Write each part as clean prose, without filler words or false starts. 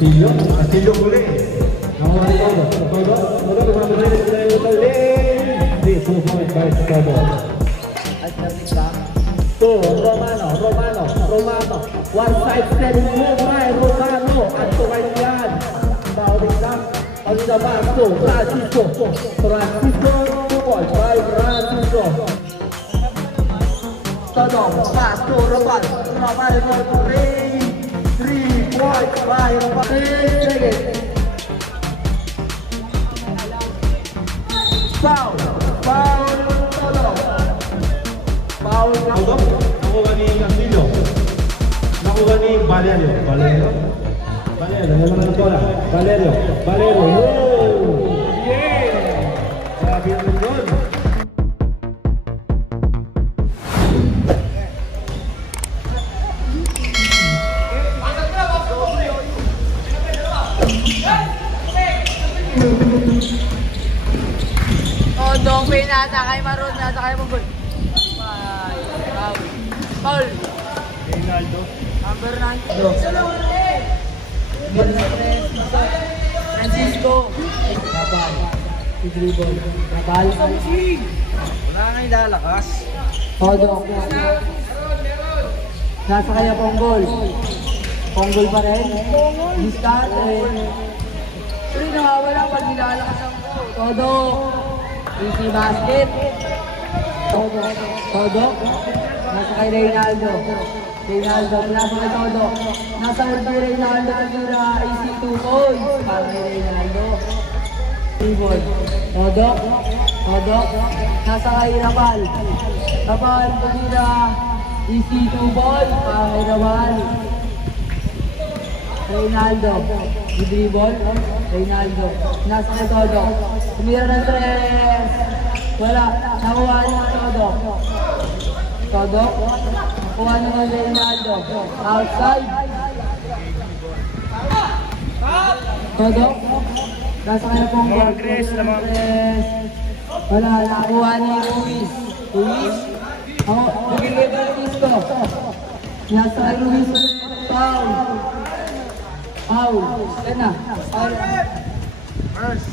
Castillo muli. Nakuha ni Todo. Todo kumamuli na sila yung tali. 3 2-point by Todo. At nabisa. 2, Romano. One side steady move by Romano. At tumayo yan. Bawing lang. Pagkita Basto. Francisco. 2 points by Francisco. Todo. Basto. Roman. 3 points by Roman. Foul. Todo. Foul. Nakuha ni Castillo. Nakuha ni Valerio. Naman ang bola. Valerio. Yeah! Sabi naman doon. Dong pinata kay Maroon, nasa kay Mongol. Paul. Ronaldo. Number 9. Francisco. Rapal. Dribble. Rapal. Wala nga yung lalakas. Todo. Nasa kaya Ponggol. Ponggol pa rin. Discard. Pero nawawala pag nilalakas ang Todo. Easy basket. Todo. Nasa kay Reynaldo. Nasa kay Todo. Nasa kay Reynaldo. Nagura easy 2 points. Para kay Reynaldo. Todo. Nasa kay Rapal. Nagura easy 2 points. Para kay Rapal. Reynaldo. Dribble. Reynaldo. Nasa kay Todo. Tumira ng 3. Wala. Nakuha niya Todo. Nakuha niya ng Reynaldo. Outside. Todo. Nasa kanya pong wala. Nakuha ni Ruiz. Bigay ba Ruiz ko? Nasa kay Ruiz. Foul. Yan na. First.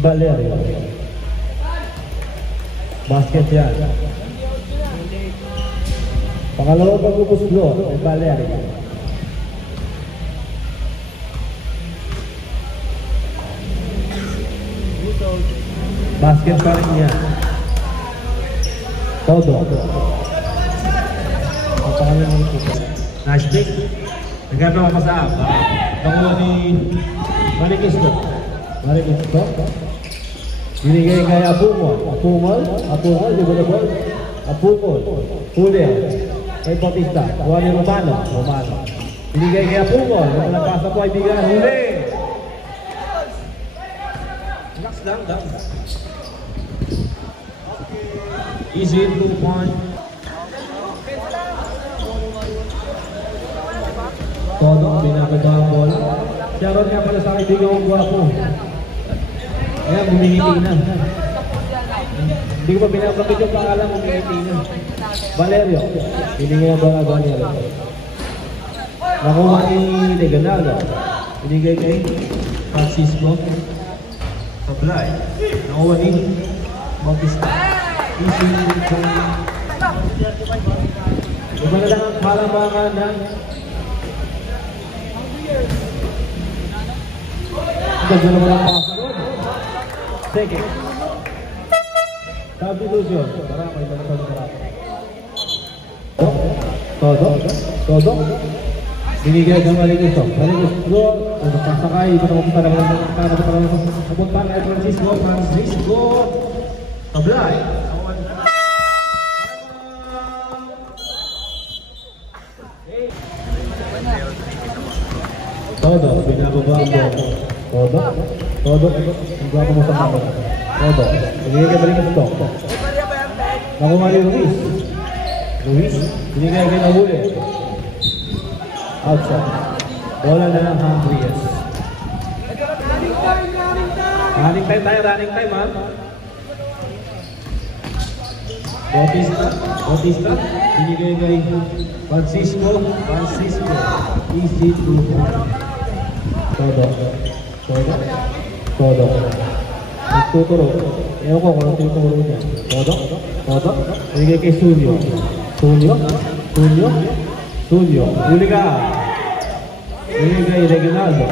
Valerio. Basket yan. Pangalawang pag-upos floor, Valerio. Basket pa rin yan. Todo. Ang pangalawang pag-upos. Nice pick. Nagkakawa ka sa app. Nakuha ni Marikisto. Binigay kay Apungol, di ba na ball? Apungol, huli. Kay Bautista, kuha ni Romano. Binigay kay Apungol, nagpasa po ay bigan, huli. Relax lang. Easy 2 point. Todo, binababa ang bola. Sharon nga pala sa kaibigan kong guwapo. Ayan, humingiti na. Hindi ko pa binabakit yung pangalan, humingiti na. Valerio. Binigay ang bola Valerio. Nakuha ni Leganado. Binigay kay Francisco. Sablay. Nakuha ni Bautista. Easy point. Iba na lang ang palabangan na ganda naman ang pasunod. Sige. Substitution. Marami naman ito marami. Todo. Binigay ng Marikisto. Marikisto. Nakasakay. Ito naman punta naman sa punta kay Francisco. Tablay. Todo. Binababa ang bola. Todo. Ang guwapo mo sa kamera. Todo. Binigay kay Marikisto. Nakuha ni Ruiz. Binigay kay Nahuli. Outside. Bola na ng Hungriest. Running time tayo, running time ha. Bautista, binigay kay Francisco, easy to Todo. Nagtuturo. Ewan ko kung anong tuturo niya. Todo, binigay kay Sunyo. Huli ka. Binigay kay Reginaldo.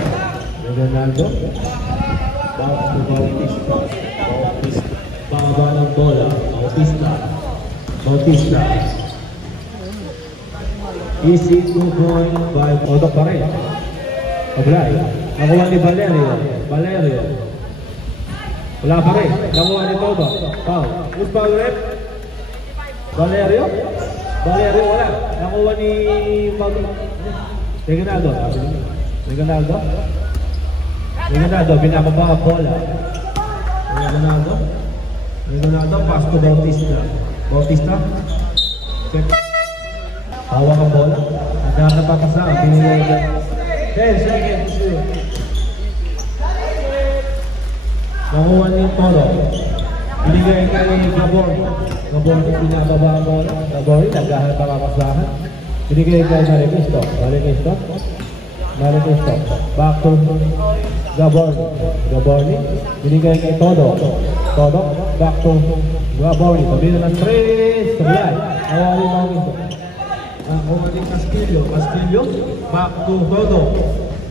Box to Bautista. Baba ng bola. Bautista. Easy 2.5. Todo pa rin. Oblay. Nakuha ni Valerio. Wala pa rin. Nakuha ni Todo. Foul. Who's foul rep? Valerio, wala. Nakuha ni Reginaldo, binababa ang bola. Reginaldo, pass to Bautista. Check. Hawak ang bola. Nagkakapakasaan. Binigay ka. 10 seconds. Nakuha ni Toro. Binigay kay Gabor. Binababa ang bola. Gabor, nagkakapakasahan. Binigay kay Mariquisto. Back to Gaborni. Binigay kay Todo. Back to Gaborni. Pabila ng 3. Sablay. Awali Mariquisto. Nakuha ni Castillo. Back to Todo.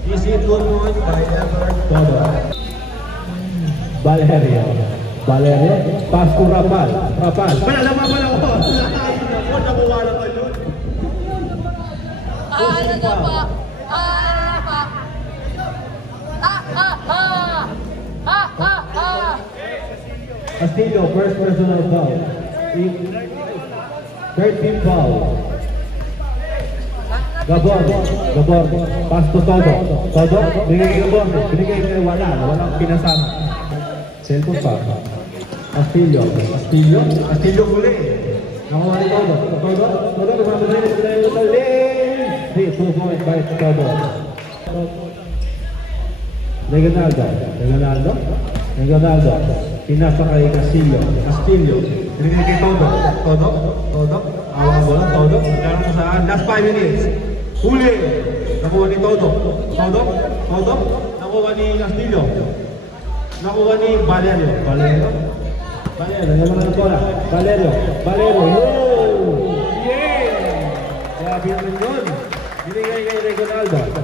Easy 2 points by Everett Todo. Valerio. Pass to Rapal. Nakuha pa yun. Castillo, first personal foul. 13 foul. Gabor, pass to Todo, binigay kay Gabor, binigay kay walang pinasama. Cellphone pa. Castillo huli. Nakuha ni Todo, lumabas sa lane. 2 points by Todo. Reginaldo, pinasa kay Castillo, binigay kay Todo, awang bola, Todo, meron mo saan, last 5 minutes, huli, nakuha ni Todo, nakuha ni Castillo, nakuha ni Valerio, naman ang bola, Valerio, grabe naman yun, binigay kay Reginaldo pa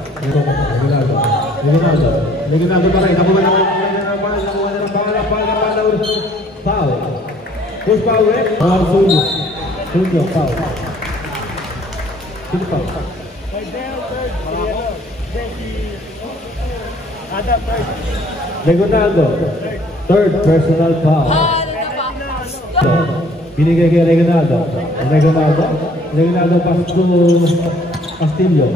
rin, nakuha na foul. Who's foul, Rick? Sunyo, foul. Sino foul? Reginaldo, third personal foul. Binigay kay Reginaldo pass to Castillo.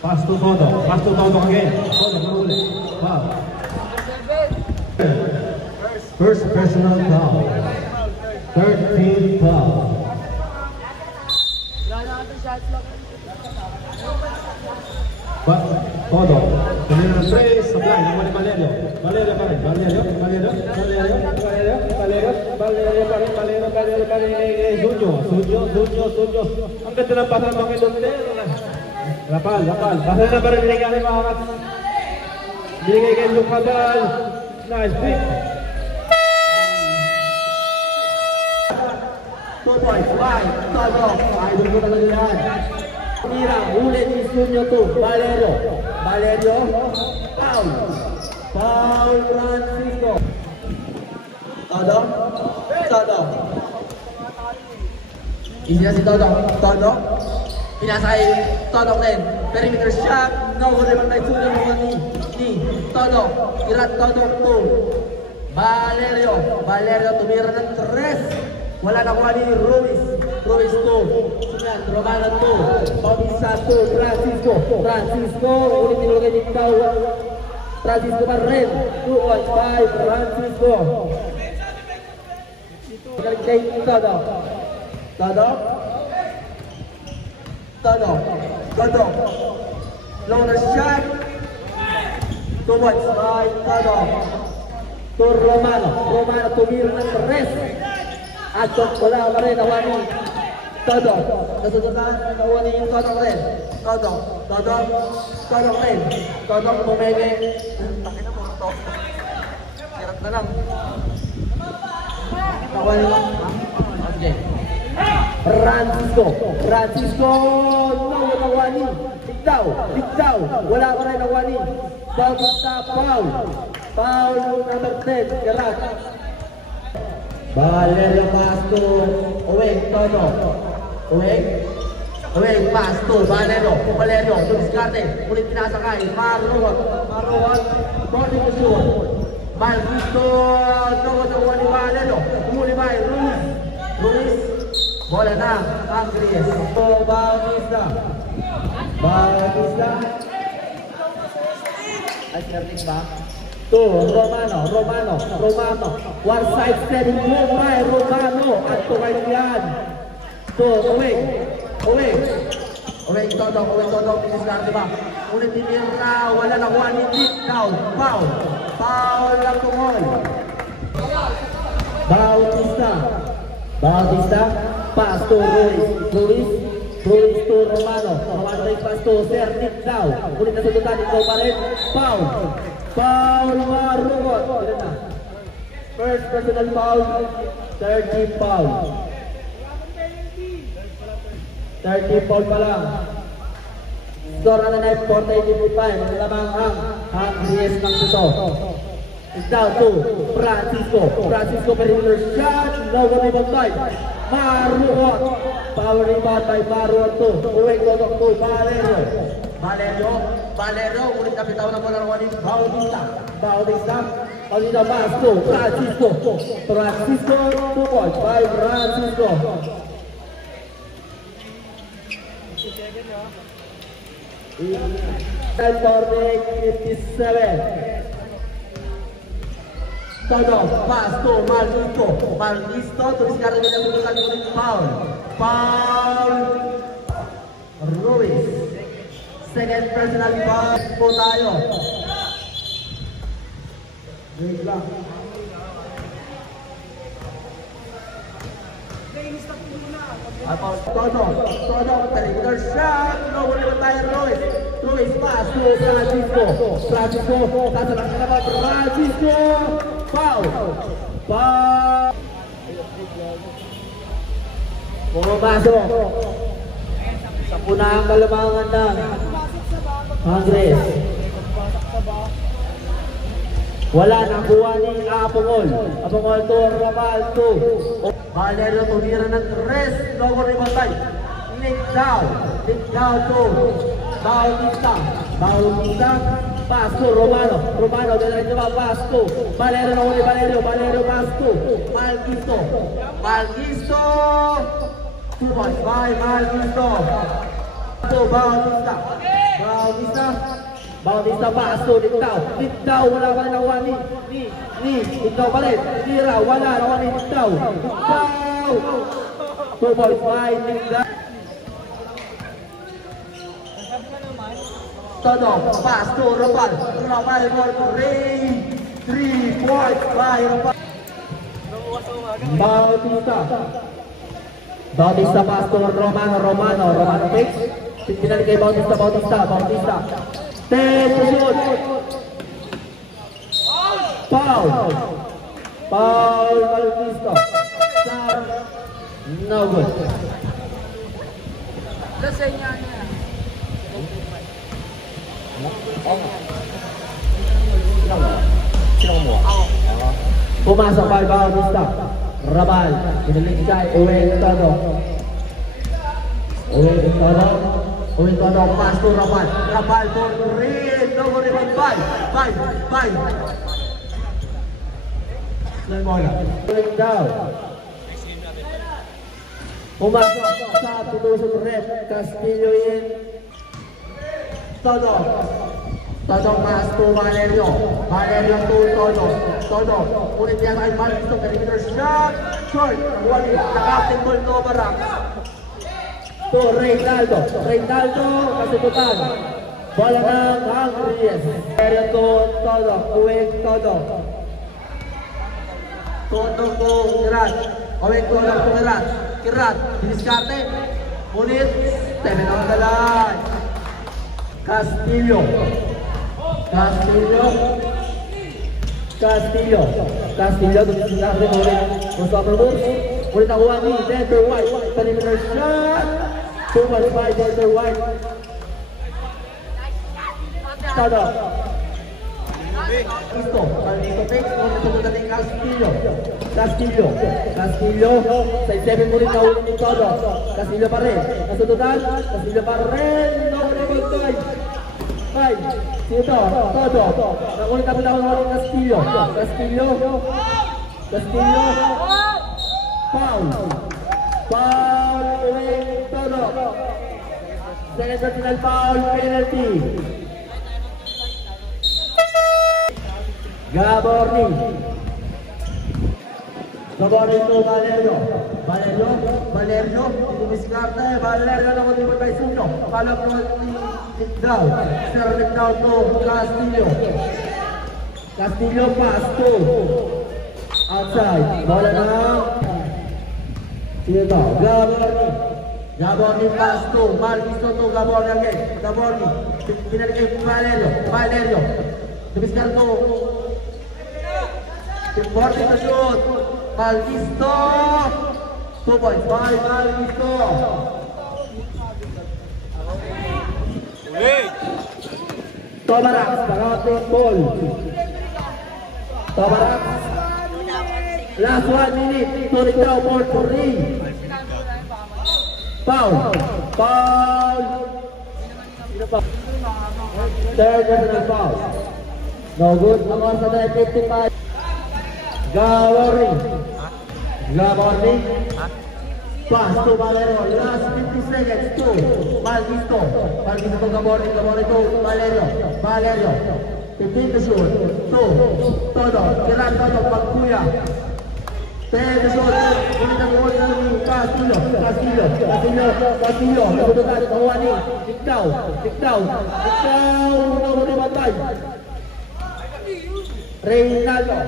Pass to Todo again. Foul. First personal foul. 13 foul. Todo. Pinili ng 3. Sablay. Nakuha ni Valerio pa rin. Valerio pa rin. Sunyo. Ang ganda ng pasang mga Duterte. Rapal. Basta na pa rin binigay ni mga binigay kay Lucabal. Nice pick. 2 points by Todo. Idol ko talaga yan. Mirang, ulit ni Sunyo to. Valerio. Foul Francisco. Todo. Easy na si Todo. Pinasa kay Todo din. Perimeter shot. Nakuha naman kay Sunyo naman ni Todo. Irat Todo to. Valerio tumira ng 3. Wala na kuha ni Ruiz to. Sunyan, Romano to. Bautista to. Francisco. Ulit nilagay ni Tao. Francisco pa rin. 2-5 Francisco. Galing kay Todo. Loner shot. 2 points by Todo. To Romano. Romano tumira ng 3. At wala pa rin nakuha ni Todo. Nasunod na nakuha ni yung Todo pa rin. Todo pa rin. Todo bumebe. Takin na mo ito. Hirap na lang. Nakuha ni sige. Francisco, no, nakuha ni Tigdaw, wala pa rin nakuha ni Bautista, foul number 10, Gerard. Valerio Pasto, Uweng, Todo, Uweng, Pasto, Valerio, tumiskate, ulit pinasakay, Maruan, boarding the shoot, Malgusto, nakuha ni Valerio, umuli ba, Ruiz, bola na, Angries, Bautista, ay sinarting ba? To Romano, one side steady move by Romano, at to right yan, to Uweng, Todo, pinisarte ba? Ulit tinira, wala na kuha ni Tigdaw, foul lang tumoy. Bautista, pass to Ruiz to Romano rin pass to Sir Tigdaw. Ulit na sundutan, ikaw pa rin, foul, Marugot. First personal foul, 30 foul pa lang. Score na 9-4-85, lamang ang Angries ng ito. Tigdaw to Francisco perimeter shot, no rebound by Marugot. Power rebound by Marugot to Uweng, Todo to Valerio, ulit na bitaw na bola ng Bautista, pass to Francisco, 2 points by Francisco. Time for 57. Todo, pass to Malgusto, tumiskarte nila tutukan ulit, foul, Ruiz. Second personal foul po tayo. Wait lang. Todo, perimeter shot, no naman tayo Ruiz, pass to Francisco, kasalang ka naman, Francisco, foul, pumapasok, sa punang kalamangan ng Angries. Wala nakuha ni Apongol to Ramal to Valerio tumira ng 3, logo rebound by Tigdaw to Bautista, pass to Romano, diretso ba, pass to Valerio, pass to Malgusto, 2 points by Malgusto to Bautista, pass to Tigdaw, wala pa rin nakuha ni Tigdaw pa rin, tira, wala nakuha ni Tigdaw, 2 points by Tigdaw. Todo, pass to Ramal for 3 points by Ramal. Bautista pass to Romano takes. Pinali kay Bautista. 10 to shoot. Foul, Bautista. No good. Pumasok by Bautista. Ramal, pinalig kay Uweng, Todo, pass to Ramal for 3, no rebound by bola. Down. Pumasok sa tutusok rep, Castillo in. Todo, pass to Valerio to Todo, ulit niya kay Malgusto, perimeter shot, short, wali, nakapting ball to Barak. To Reynaldo, kasubutan, Bola ng Angries. Pero to todo. Uwing todo. Todo ko Kirat. Uwing todo ko Kirat. Kirat. Diniskarte. Ngunit. 7 on the line. Castillo. Castillo. Castillo. Castillo. Diniskarte ulit. Masama moves. Ulit nakuha ni Denver White. Perimeter shot. 2 by Denver White. Todo. Listo. Listo takes. Ngunit natin Castillo. Castillo. Castillo. 6-7 mo rin na ulit ni Todo. Castillo pa rin. Nasututan. Castillo pa rin. No, rebol Ay, sino to? Todo. Nakulit ako na ulit Castillo. Castillo. Castillo. Foul. Foul. Uwing Todo. Second personal foul. Penalty. Gaborni. Gaborni to Valerio. Valerio. Tumiskarte. Valerio na kundi patay suno. Palak naman ni Ligdaw. Sir Ligdaw to Castillo. Castillo pass to. Outside. Bola na. Sino to? Gaborni. Gaborni pass to. Marquisto to Gaborni again. Gaborni. Pinalik Valerio. Tumiskarte to. Important to shoot. Malvisto. 2 points by Malvisto. Tomarak, parating ball. Tomarak. Last 1 minute. Turing daw for 3. Foul. Third personal foul. No good. Ang oras na 55. Gaborni. Pass to Valerio. Last 50 seconds to Malvisto. Malvisto to Gaborni to Valerio. 15 to shoot. Todo. Kiran Todo. Pagkuya. 10 to shoot. Ulit ang goal ng Castillo. Nagudutan. Nakuha ni Ligdaw. Nagudutan. Reynaldo.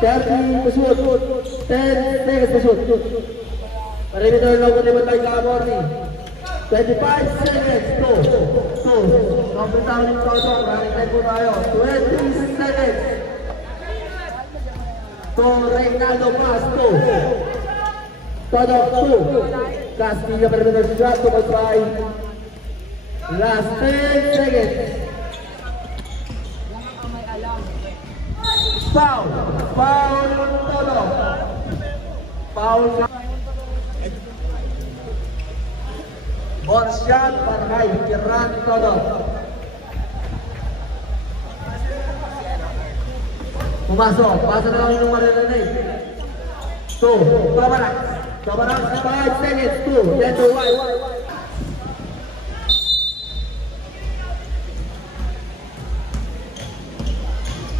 30 to shoot. 10 seconds to shoot. Perimeter na ko naman tayo Gaborni. 25 seconds to. Complete ang Todo. Running time po tayo. 20 seconds. To Reynaldo pass to. Todo to. Castillo perimeter shot to try. Last 10 seconds. Foul Todo. Foul. On shot para kay Kiran Todo. Pumasok na lang yung marinig. 2, Tomarak 5 seconds, 2, then to 1.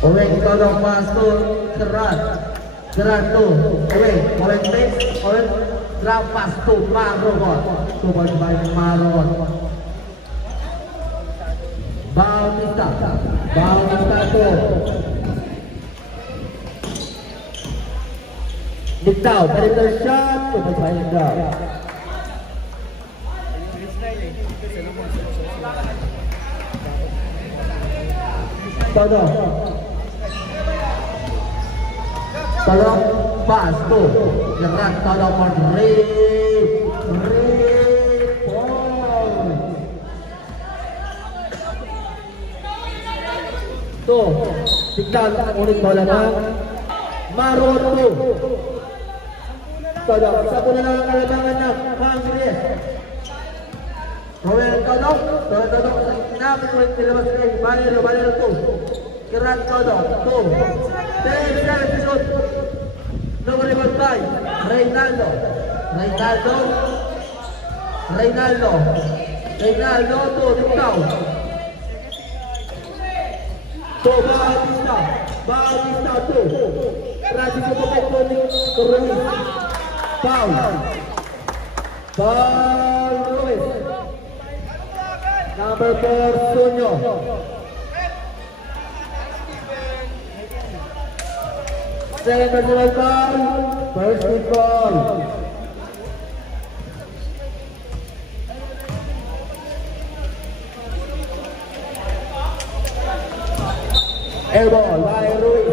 Uwing Todo pass to Kiran to Uwing takes, drop pass to Maroon. 2 points by Maroon. Bautista to Ligdaw, perimeter shot, 2 points by Ligdaw. Todo pass to Kiran Todo for 3 points. Ligdaw ulit bola na Maroon to Todo. Isa po na lang ang kalabangan ng Angries. Roel Todo. Napit mo yung nilabas kay Valerio to Kiran Todo. 10 seconds to shoot. Number 5. Reynaldo to Ligdaw. To Bautista to Francisco to Ruiz. Foul Ruiz. Now Number 4, Sunyo. Second personal foul, first team foul. Airball by Ruiz.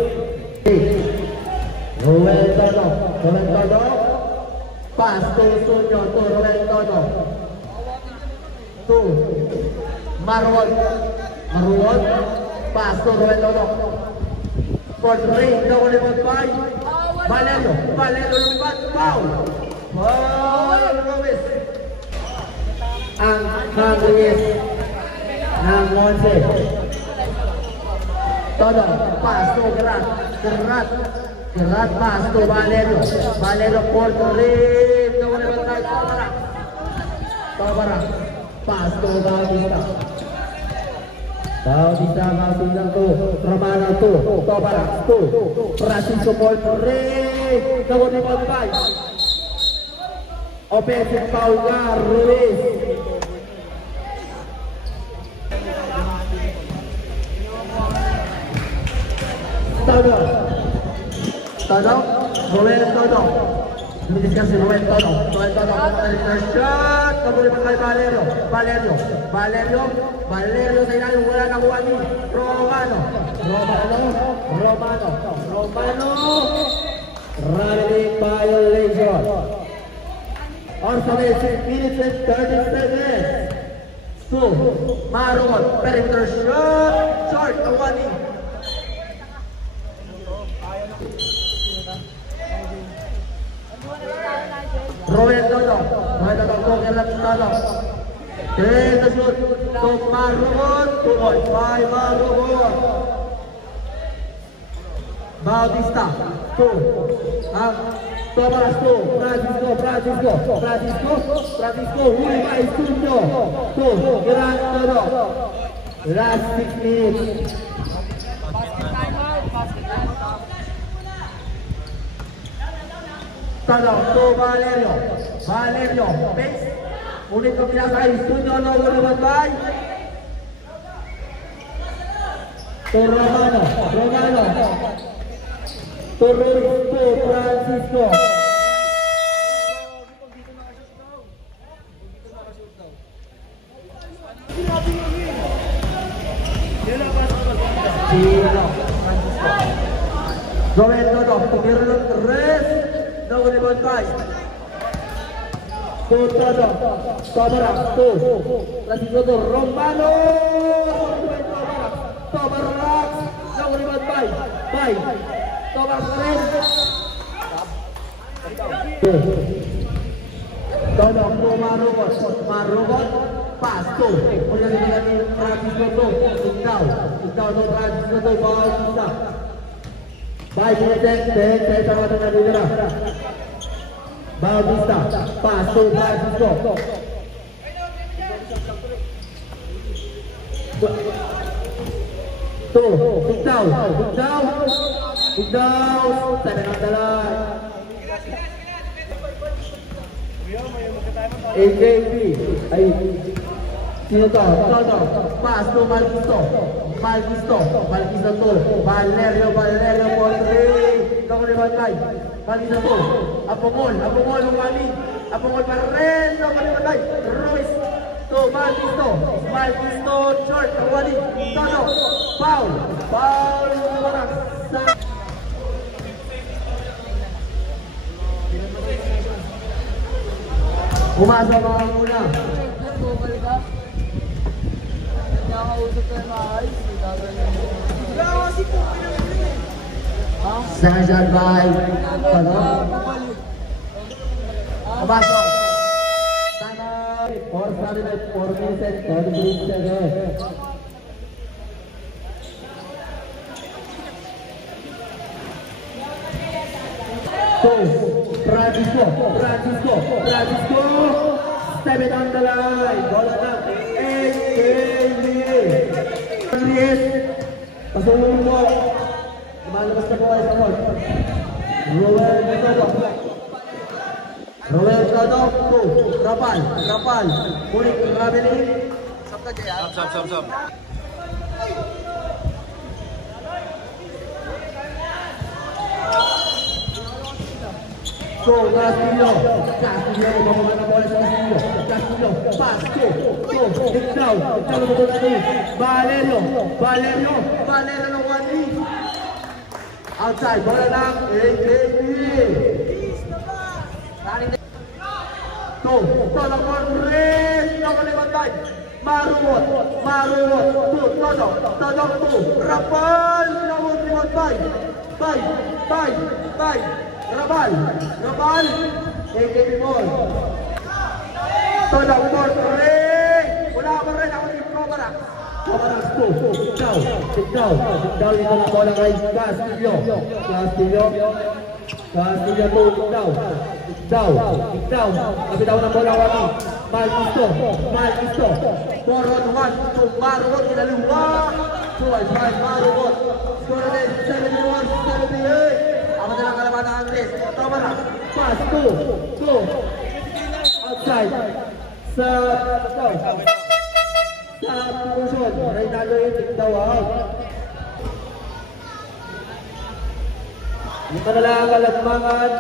Ruel Tono. Pass to Sunyo to Ruel Tono. To Marwon. Pass to Ruel Tono. For 3, no limit 5. Valero lumipad, foul. Ruiz. Ang Ruiz ng Monse. Todo, pass to Gerard, pass to Valero for 3, no limit 5, Tobarak, pass to Bautista to, Romano to, Tobarak to, Francisco for 3, no limit 5. Offensive foul na Ruiz. Todo, Ruel Todo. Lumitis si Ruel Todo. Shot, kabuli pa kay Valero sa ilalim, wala na kuha ni Romano. Running violation. Also 6 minutes and 30 seconds. So, Marwon, perimeter shot, short, nakuha ni Ruel Todo, Then the shoot to Marwon, 2.5 Marwon. Bautista, 2. Tomaras 2, Francisco, huli by Sunyo, 2, Gerard Todo. Last 6 minutes. Todo, to Valerio, base. Ulit ko pinasay, Sunyo, no, lumabay. To Romano. To Ruiz, to Francisco. Joel Todo, tumiro ng rest. No, limit 5. To Todo, Tobarak, to Francisco to Romano. Tobarak, no, limit 5. Tobarak rest. Todo, to Marubot, pass to. Mula nila ni Francisco to. Ikaw to Francisco to, Bautista. 5 minutes, 10 sa mga nagigara. Bautista, pass to Francisco. To, Igdaw, sana ng dalag. AJB, ay, sino to? Pass to Malquisto to, Valerio for 3, no limit 5. Malquisto to, Apongol, umaling, Apongol pa rin, no limit 5. Ruiz to Malquisto, short, kawali, Todo, foul, Tobarak, umasa mga muna. Sanjan by umasa. For 4 minutes and 33 seconds. So, Francisco, step it on the line, bola na, Andres, pasulong mo, lumalabas na po kayo sa court. Roel Todo, Rapal, Kulik, Rabeling, Sub. So, Castillo, bumaba na bola sa Castillo, pass, go, Ikaw na bola ni Valerio ng 1-3. Outside, bola ng AKB. Tolong Morris, nakalimatay. Marumot, Todong, Rapal, nakalimatay. Bay, Rabal, AKB ball. Tolong Morris, wala pa rin ako ni Promarak. Ikaw dito na bola kay Castillo to Ikaw, kapitaw ng bola wala. Malvisto, forward 1 to Marubot, kinaliwa. So ay Marubot, score din 71-78. Ako na lang kalaban ng Andres, tama na. Pass, go, outside, sa position, Reynaldo yung tigdaw out. Ito na lang ang kalagmangan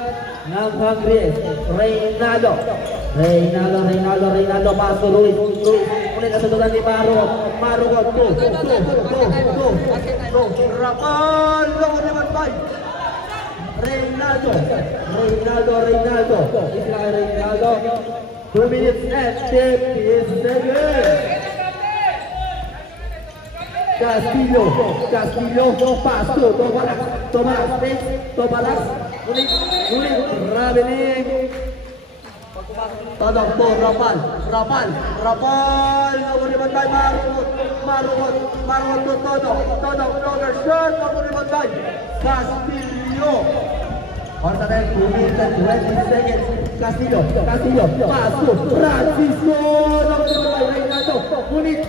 ng Hungry. Reynaldo, paso, Luis. Ulit na sundulan ni Margot, go. Rapal, logo naman bay. Reynaldo. Isla kay Reynaldo. 2 minutes and 50 seconds. Castillo, paso, Tobaras, ulit, traveling. Todong to, Rapal, nakuliman tayo, Marumot to Todong, longer shot, nakuliman tayo, Castillo. On the next 2 minutes and 20 seconds, Castillo, paso, Francisco, nakuliman tayo, Reynaldo, ulit,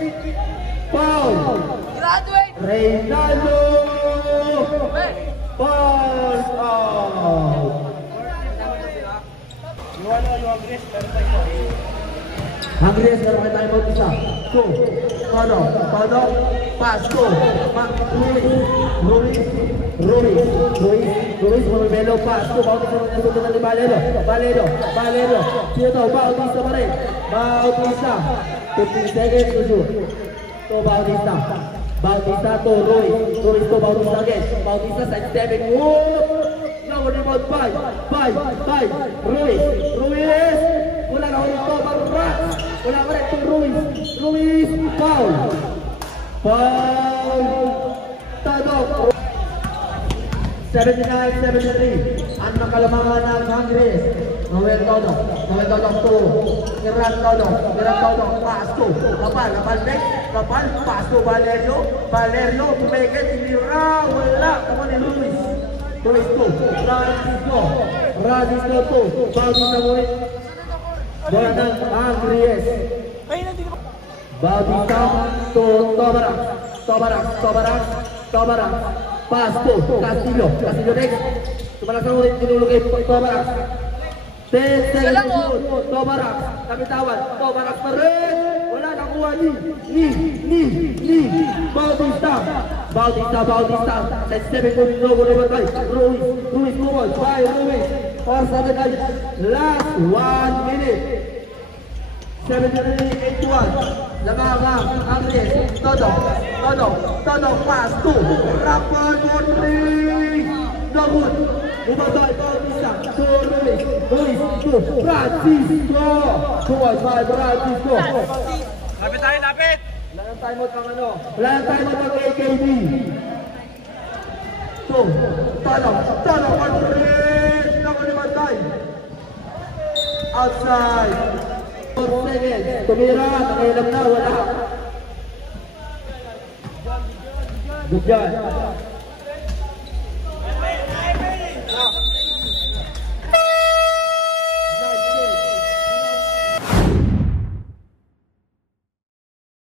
foul. Reynaldo, ball out. Hungry, meron kayo tayo mag-isa. Go, Todong, pass, go, Ruiz, Melo, pass, go, Bautista ni Valero, dito, Bautista pa rin, 15 seconds to shoot. To Bautista to Ruiz to Bautista again. Bautista side stepping. Now rebound by Ruiz. Wala na ulit to wala pa rin to Ruiz. Foul. Tadok. 79-73. Ang makalamangan ng Hungry. Noel Todong to Iran Todong, pass to Rapal next, pass to Valerio to make it, Mira, wala, come on Luis to Francisco to Bautista ulit, bola ng Hungry. Bautista to Tobaras, pass to Castillo next, tumalas ulit, tinulog kay Tobaras. 10 seconds to shoot. Tobaras, kapitawan. Tobaras pa rin. Wala nakuha ni Bautista. Let's step in with logo ni Batay. Ruiz, kumol. By Ruiz. For sa guys. Last 1 minute. 73-81. Lamangang Andres. Todong. Pass to Rapal Monri. Dawood. Umatay Bautista to Ruiz to Francisco. Tuwas by Francisco. Lapit. Wala nang timeout ng AKB. To Todong Monri. Nakulimatay. Outside. 4 seconds. Tumira. Nakialam na. Wala. Good job.